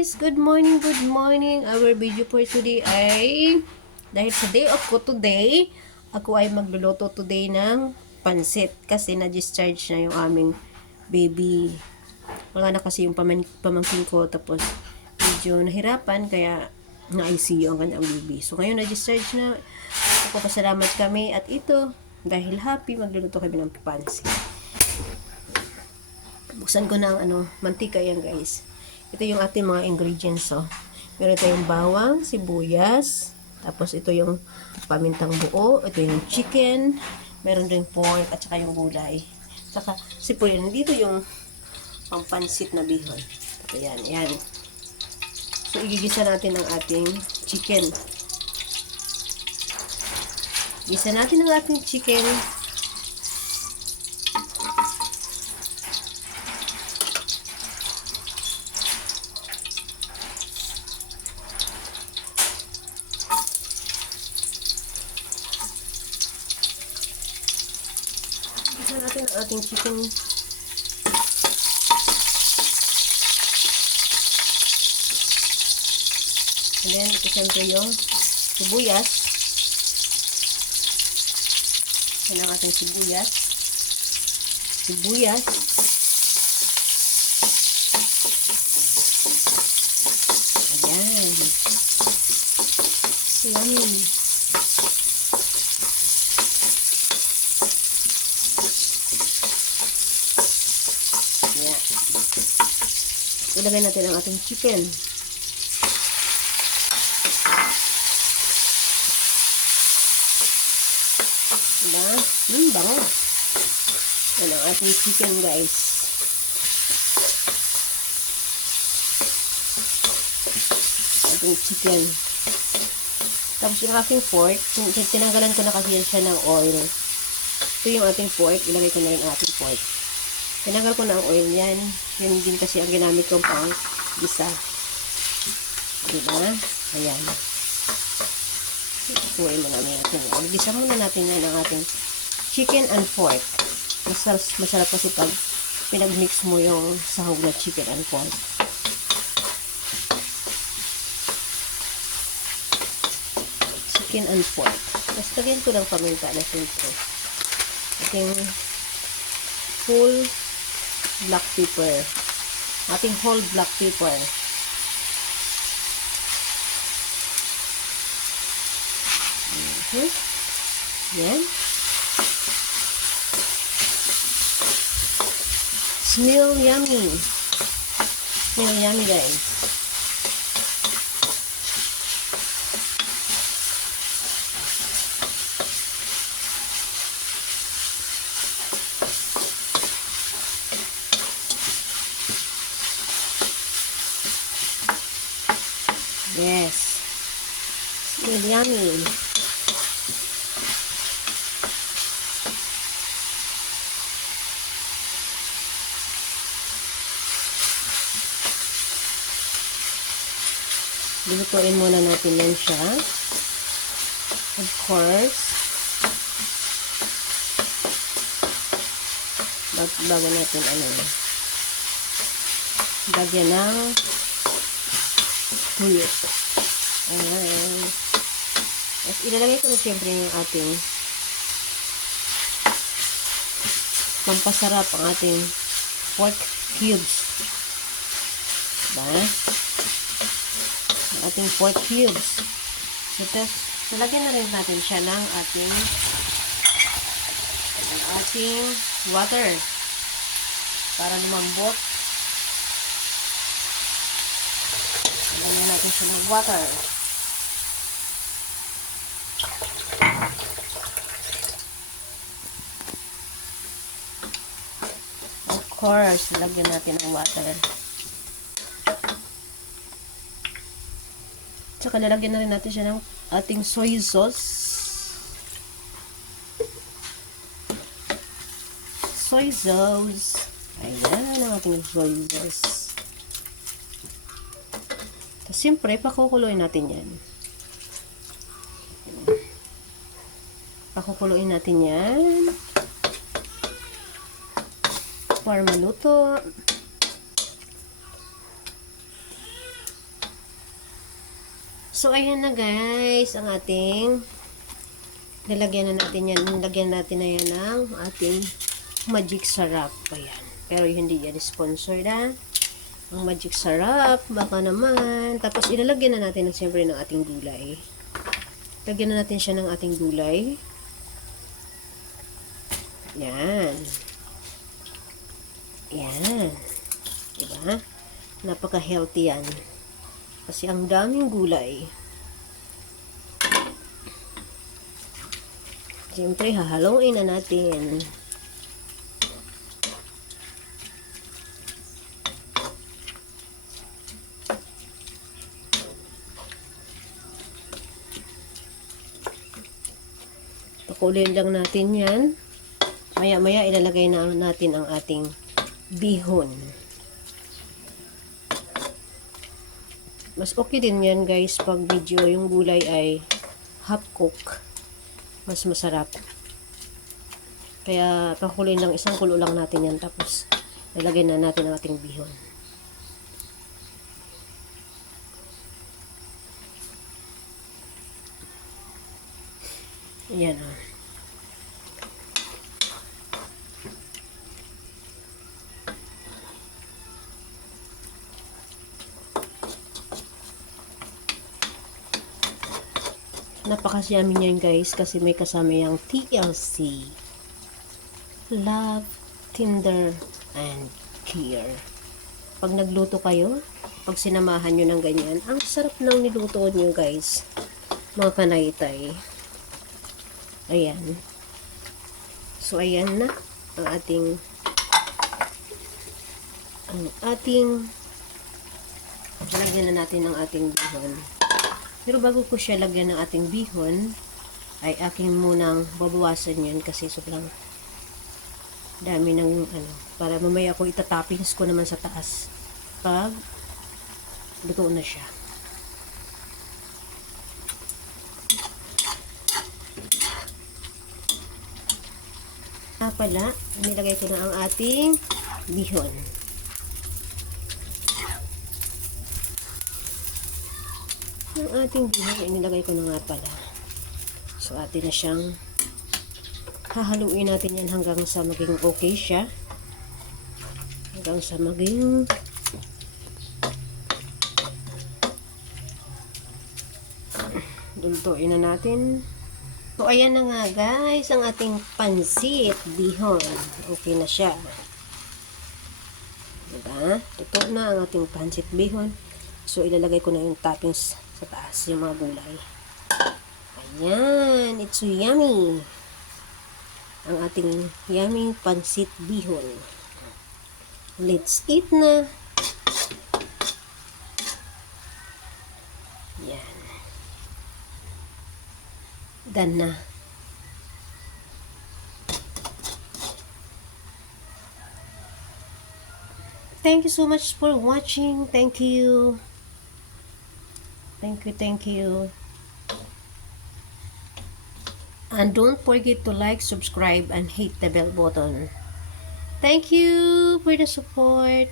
guys! Good morning, good morning! Our video for today ay dahil sa day off ko today, ako ay magluluto today ng pansit kasi na-discharge na yung aming baby. Wala na kasi yung pamangkin ko tapos medyo nahirapan kaya na-ICU ang kanyang baby. So ngayon na-discharge na. Ako pasalamat kami at ito dahil happy magluluto kami ng pansit. Buksan ko ng mantika yan guys. Ito yung ating mga ingredients. So, meron tayong bawang, sibuyas, tapos ito yung pamintang buo, ito yung chicken, meron din pork, at saka yung gulay. Saka, sipulin, dito yung pampansit na bihon. Ito yan, yan. So, igigisa natin ang ating chicken. Igisa natin ang ating chicken. Igisa natin ang ating chicken. And then, ito siyempre yung sibuyas. Yan ang ating sibuyas. Sibuyas. Ayan. Yummy. Ayan. Ilagay natin ang ating chicken. Diba? Bango. Yan ang ating chicken guys. Ating chicken. Tapos yung aking pork, tinanggalan ko na kasi siya ng oil. Ito yung ating pork, ilagay ko na yung ating pork. Tinanggal ko na ang oil yan. Yan din kasi ang ginamit kong pang gisa. Diba? Ayan. Ituin mo namin natin. Gisa muna natin yan ang ating chicken and pork. Masarap kasi pag pinag-mix mo yung sahog na chicken and pork. Chicken and pork. Tapos lagyan ko ng paminta na siyempre. Ating whole black pepper. Ating whole black pepper. Yan. Smell yummy. Smell yummy guys. Yes. Smell yummy. Lutuin muna natin yan siya. Of course. Bago natin lagyan ng tuyot. Ayan. At ilalagay ko na siyempre yung ating pampasarap ang ating pork cubes. Diba? Ating pork cubes. Ito, nalagyan na rin natin siya ng ating water para lumambot. Nalagyan natin siya ng water. Of course, nalagyan natin ng water. Tsaka lalagyan na rin natin siya ng ating soy sauce. Soy sauce. Ayan ang ating soy sauce. Tapos siyempre, pakukuluin natin yan. Pakukuluin natin yan. Para maluto. So, ayan na guys, ang ating lalagyan na natin yan. Lagyan natin na yan ng ating magic sarap. Ayan. Pero hindi yan sponsored ha. Ang magic sarap, baka naman. Tapos ilalagyan na natin siyempre ng ating gulay. Lagyan na natin siya ng ating gulay. Yan. Yan. Diba? Napaka-healthy yan. Kasi ang daming gulay. Siyempre, hahaluin na natin. Pakulin lang natin yan. Maya-maya ilalagay na natin ang ating bihon. Mas okay din yan guys pag video yung gulay ay half cook. Mas masarap. Kaya pakulin lang, isang kulo lang natin yan. Tapos ilalagay na natin ang ating bihon. Ayan o. Napakasiyami niyan guys kasi may kasama yung TLC. Love, Tender, and Care. Pag nagluto kayo, pag sinamahan nyo ng ganyan, ang sarap ng niluto nyo guys. Mga kanaytay. Ayan. So, ayan na ang ating lagyan na natin ng ating bihon. Pero bago ko siya lagyan ng ating bihon, ay aking munang babawasan yun kasi sobrang dami ng para mamaya ko itatoppings ko naman sa taas pag luto na siya. Pala, nilagay ko na ang ating bihon. Ang ating bihon, inilagay ko na nga pala. So, atin na siyang hahaluin natin yan hanggang sa maging okay siya. Hanggang sa maging dulutuin na natin. So, ayan na nga guys, ang ating pansit bihon. Okay na siya. Diba? Ito na ang ating pansit bihon. So, ilalagay ko na yung toppings sa taas, yung mga gulay. Ayan, it's so yummy. Ang ating yummy pansit bihon. Let's eat na. Yan. Done na. Thank you so much for watching. Thank you. Thank you, thank you. And don't forget to like, subscribe, and hit the bell button. Thank you for the support.